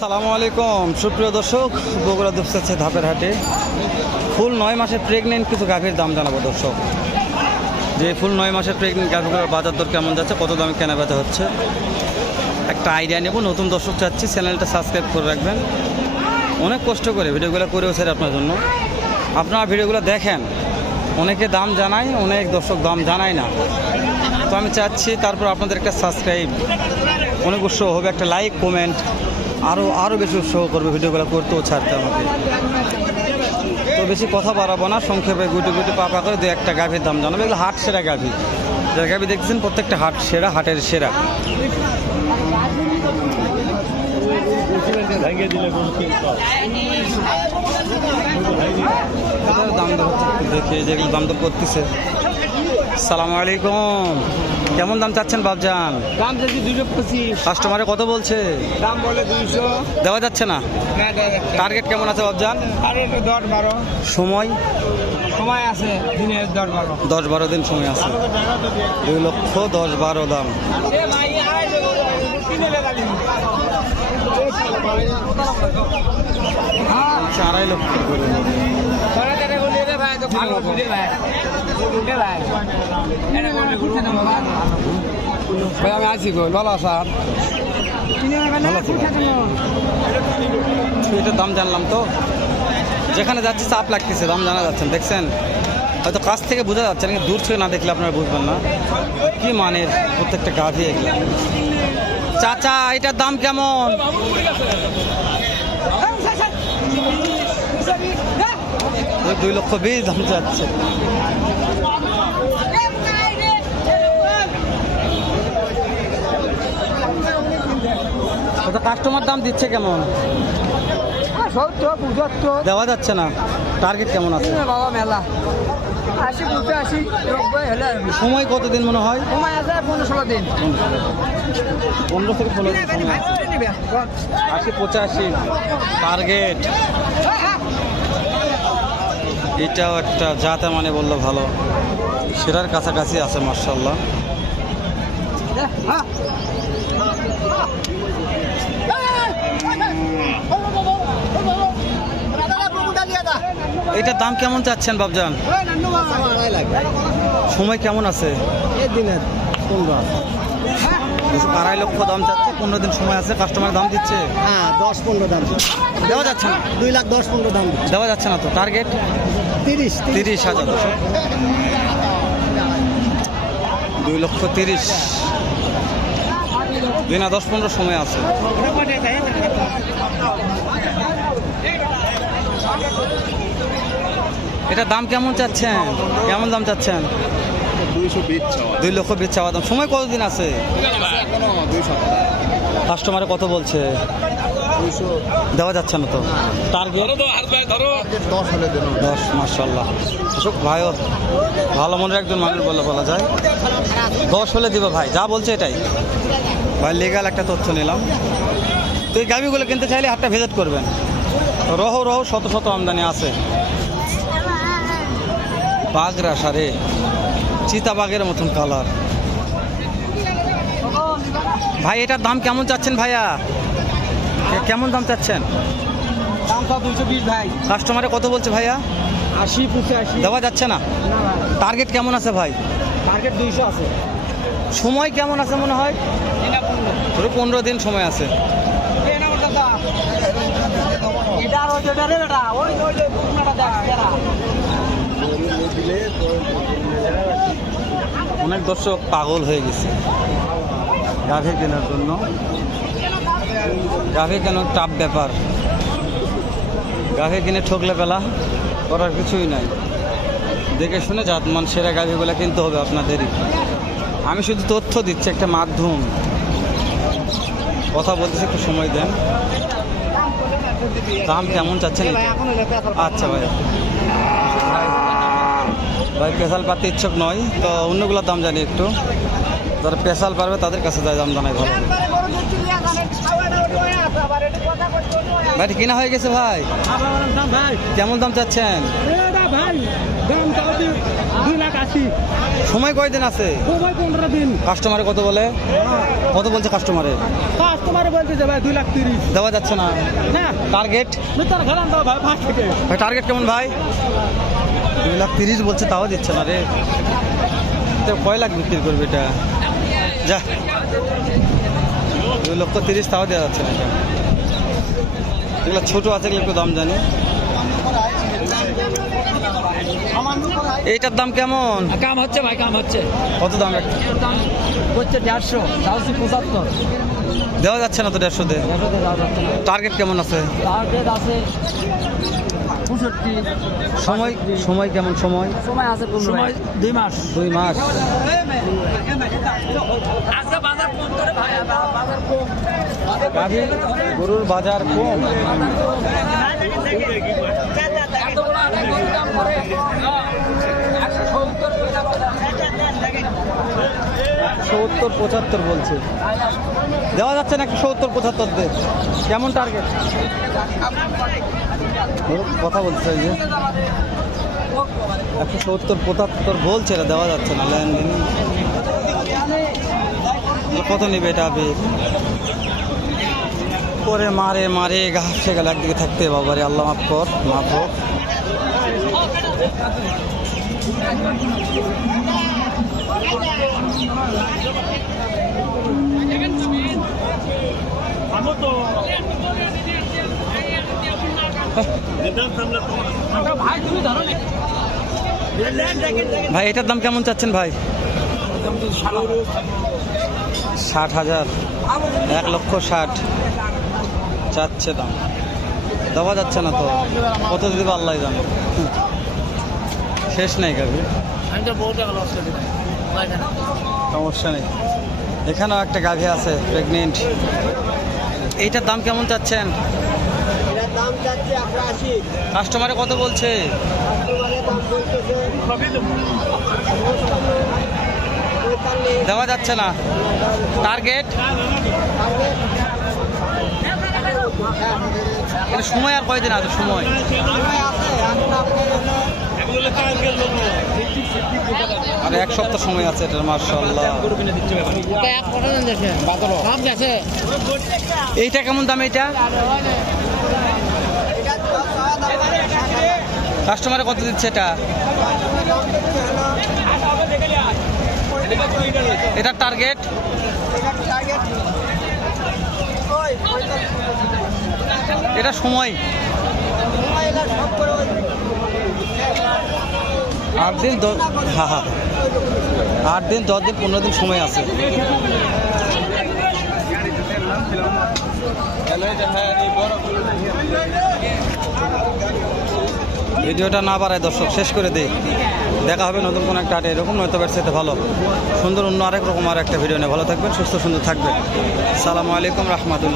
আসসালামু আলাইকুম সুপ্রিয় দর্শক, বগুড়া দুপচাচ্ছে ধাপের হাটে ফুল 9 মাসের প্রেগনেন্ট কিছু গাভীর দাম জানাবো দর্শক। যে ফুল 9 মাসের প্রেগনেন্ট গাভীগুলোর বাজার দর কেমন যাচ্ছে, কত দামে কেনা বেচা হচ্ছে একটা আইডিয়া নেব। নতুন দর্শক চাচ্ছি চ্যানেলটা সাবস্ক্রাইব করে রাখবেন। অনেক কষ্ট করে ভিডিওগুলো করেও স্যার আপনার জন্য, আপনারা ভিডিওগুলো দেখেন, অনেকে দাম জানায়, অনেক দর্শক দাম জানায় না। তো আমি চাচ্ছি তারপর আপনাদের একটা সাবস্ক্রাইব, অনেক উৎসাহ হবে, একটা লাইক কমেন্ট আরও বেশি উৎসাহ করবে ভিডিওগুলো করতেও ছাড়তে আমাকে। তো বেশি কথা বাড়াবো না, সংক্ষেপে গুটি গুটি পাপা করে দু একটা গাভীর দাম জানাবো। এগুলো হাট সেরা গাভী, যারা গাভী দেখছেন প্রত্যেকটা হাট সেরা, হাটের সেরা। দাম দর দেখে যেগুলো দাম দর করতেছে। সালাম আলাইকুম, কেমন দাম চাচ্ছেন বাবজান? দাম চাচ্ছি 225। কাস্টমারে কত বলছে? দাম বলে 200। দেওয়া যাচ্ছে না? টার্গেট কেমন আছে বাবজান? 10-12 সময় সময় আছে, দিনের 10-12 10-12 দিন সময় আছে। 2,10,12 দাম। আচ্ছা, 2.5 লক্ষ করে। ভাই আমি আছি গো, ভালো স্যার। এটার দাম জানলাম তো, যেখানে যাচ্ছে চাপ লাগতেছে, দাম জানা যাচ্ছেন, দেখছেন হয়তো কাছ থেকে বোঝা যাচ্ছে না, দূর থেকে না দেখলে আপনারা বুঝবেন না কি মানের প্রত্যেকটা গাভী এগুলো। চাচা এটার দাম কেমন? 2,20,000 দাম যাচ্ছে। কাস্টমার দাম দিচ্ছে কেমন? 70-75 দেওয়া যাচ্ছে না। টার্গেট কেমন আছে? বাবা মেলা 80-85-90 হলে সময় কতদিন মনে হয়? সময় আছে 15-16 দিন। 15 থেকে 16 দিন সময় আছে। 80-85 টার্গেট। এটাও একটা জাতে মানে বললো ভালো, সেরার কাছাকাছি আছে মাশাআল্লাহ। এটার দাম কেমন চাচ্ছেন বাবজান? সময় কেমন আছে? 2.5 লক্ষ দাম চাচ্ছে, 15 দিন সময় আছে। কাস্টমার দাম দিচ্ছে? হ্যাঁ, 10-15 দাম দেওয়া যাচ্ছে না। 2,10,15 দাম দেওয়া যাচ্ছে না তো। টার্গেট 30,000। 2,30,000। 2 না 10-15 সময় আছে। এটা দাম কেমন চাচ্ছেন? কেমন দাম চাচ্ছেন? 2,20,000 চাওয়া দাম। সময় কতদিন আছে? কাস্টমারে কত বলছে? দেওয়া যাচ্ছে না তো। টার্গেট 10। মাশাআল্লাহ, ভাইও ভালো মনের একজন মানুষ বলা যায়। 10 হলে দিব ভাই, যা বলছে এটাই ভাই। লিগাল একটা তথ্য নিলাম। তো এই গাভিগুলো কিনতে চাইলে হাটটা ভিজিট করবেন। রহ শত আমদানি আছে। বাগরা সারে, চিতাবাগের মতন কালার। ভাই এটার দাম কেমন চাচ্ছেন ভাইয়া? কেমন দাম চাচ্ছেন? দাম তো 220 ভাই। কাস্টমারে কত বলছে ভাইয়া? 80-85 দেওয়া যাচ্ছে না। টার্গেট কেমন আছে ভাই? টার্গেট 200 আছে। সময় কেমন আছে মনে হয়? 15 দিন সময় আছে। অনেক দর্শক পাগল হয়ে গেছে গাভী কেনার জন্য। গাভী কেনার টাফ ব্যাপার। গাভী কিনে ঠকলে পেলা করার কিছুই নাই। দেখে শুনে জাতমান সেরা গাভীগুলো কিনতে হবে আপনাদেরই। আমি শুধু তথ্য দিচ্ছি, একটা মাধ্যম। কথা বলতেছে, একটু সময় দেন। দাম কেমন চাচ্ছেন? আচ্ছা ভাই, ভাই পেশাল পাতে ইচ্ছুক নয় তো, অন্যগুলোর দাম জানি একটু। যারা পেশাল পারবে তাদের কাছে যায় দাম জানাই ভালো। ভাই কিনা হয়ে গেছে ভাই? কেমন দাম চাচ্ছেন? 2,80,000 সময় কয়দিন আছে? সময় 15 দিন। কাস্টমারে কত বলে? কত বলছে কাস্টমারে? কাস্টমার বলতেছে ভাই 2,30,000। দেওয়া যাচ্ছে না। না টার্গেট মিটার খেলান দাও ভাই 5 থেকে। ভাই টার্গেট কেমন ভাই? 2,30,000 বলছে, তাও দিচ্ছে না রে। তো কয় লাখ বিক্রি করবে এটা? যা 2,30,000 তাও দেওয়া যাচ্ছে না। এটা এগুলো ছোটো আছে, এগুলো একটু দাম জানি। এইটার দাম কেমন? কাম হচ্ছে ভাই, কাম হচ্ছে। কত দাম একটা? দাম হচ্ছে 150, 75। দেওয়া যাচ্ছে না তো 150 দিয়ে। টার্গেট কেমন আছে? টার্গেট আছে 65। সময় সময় কেমন? সময় সময় আছে 15 2 মাস। 2 মাস। আজকে বাজার কম করে ভাই, বাজার কম। গাভী গরুর বাজার কম। এতগুলো অনেক গরু দাম করে 70-75 বলছে। দেওয়া যাচ্ছে না? 70-75 দে। কেমন টার্গেট? কথা বলছে এই যে 170-75 বলছে, এটা দেওয়া যাচ্ছে না। লেনদেন কত নিবে এটা? পরে মারে মারে ঘাসে গেল একদিকে থাকতে, বাবারে আল্লাহ মাফ কর, মাফ হোক। ভাই এটার দাম কেমন চাচ্ছেন ভাই? 60,000। 1,60,000 চাচ্ছে দাম। দেওয়া যাচ্ছে না তো। কত দিবে আল্লাহ জানে। শেষ নেই গাভী, সমস্যা নেই। এখানেও একটা গাভী আছে প্রেগনেন্ট। এইটার দাম কেমন চাচ্ছেন? দাম চাচ্ছে 80। কাস্টমারে কত বলছে? দেওয়া যাচ্ছে না। টার্গেট সময় আর কয়দিন আছে? সময় আর 1 সপ্তাহ সময় আছে এটার। মাশাআল্লাহ। এইটা কেমন দাম? এইটা কাস্টমারে কত দিচ্ছে? এটা এটার টার্গেট? এটা সময় 8 দিন 8 দিন 10 দিন 15 দিন সময় আছে। ভিডিওটা না বাড়ায় দর্শক, শেষ করে দিই। দেখা হবে নতুন কোনো একটা হাটে, এরকম নয়তো ব্যবসাতে ভালো সুন্দর অন্য আরেক রকম আর একটা ভিডিও নিয়ে। ভালো থাকবেন, সুস্থ সুন্দর থাকবেন। আসসালামু আলাইকুম রহমতুল্লাহ।